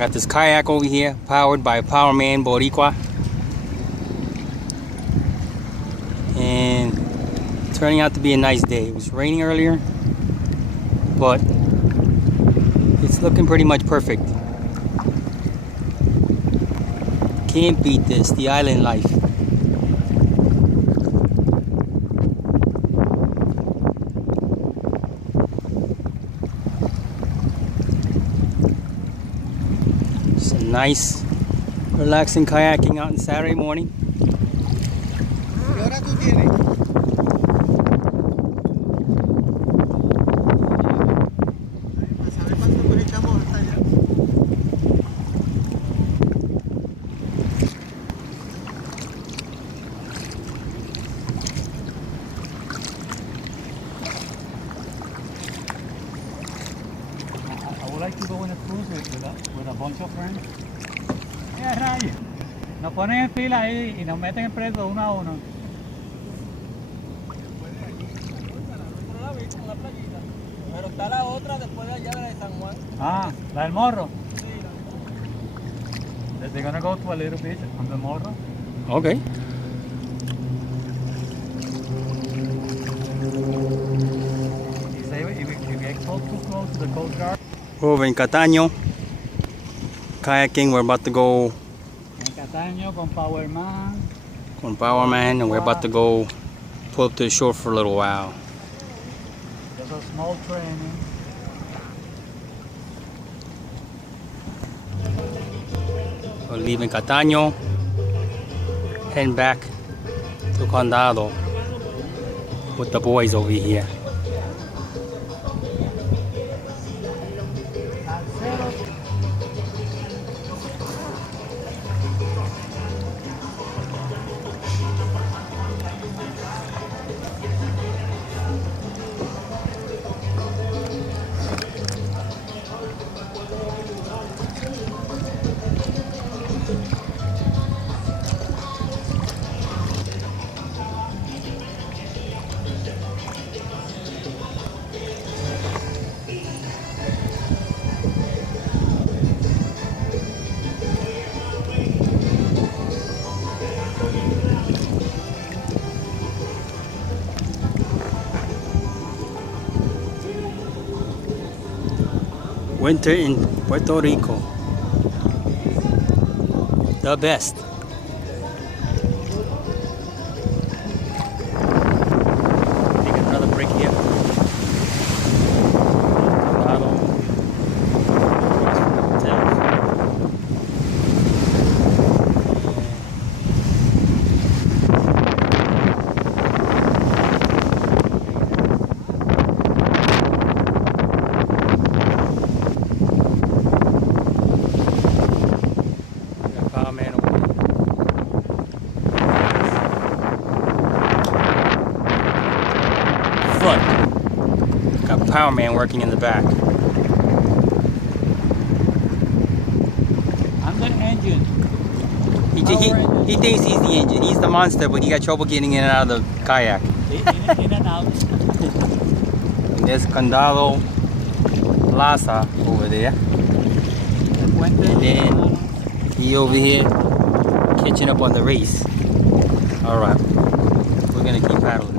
got this kayak over here, powered by Powerman Boricua. And turning out to be a nice day. It was raining earlier, but it's looking pretty much perfect. Can't beat this, the island life. It's a nice, relaxing kayaking out on Saturday morning. I would like to go on a cruise with a bunch of friends. Mira, rayo. Nos ponen en fila ahí y nos meten presos uno a uno. Pero está la otra después de allá de la de San Juan. Ah, la del Morro. Sí, They're gonna go to a little beach on the Morro. Okay. You say if you get too close to the Coast Guard. We're over in Cataño, kayaking. We're about to go En Cataño con Powerman. on Powerman, and we're about to go pull up to the shore for a little while. Just a small training. We're leaving Cataño, heading back to Condado with the boys over here. Winter in Puerto Rico. The best. Take another break here. Condado. Got Power Man working in the back. I'm the engine. He thinks he's the engine. He's the monster, but he got trouble getting in and out of the kayak. In and out. And there's Condado Plaza over there. And then he over here catching up on the race. Alright, we're gonna keep paddling.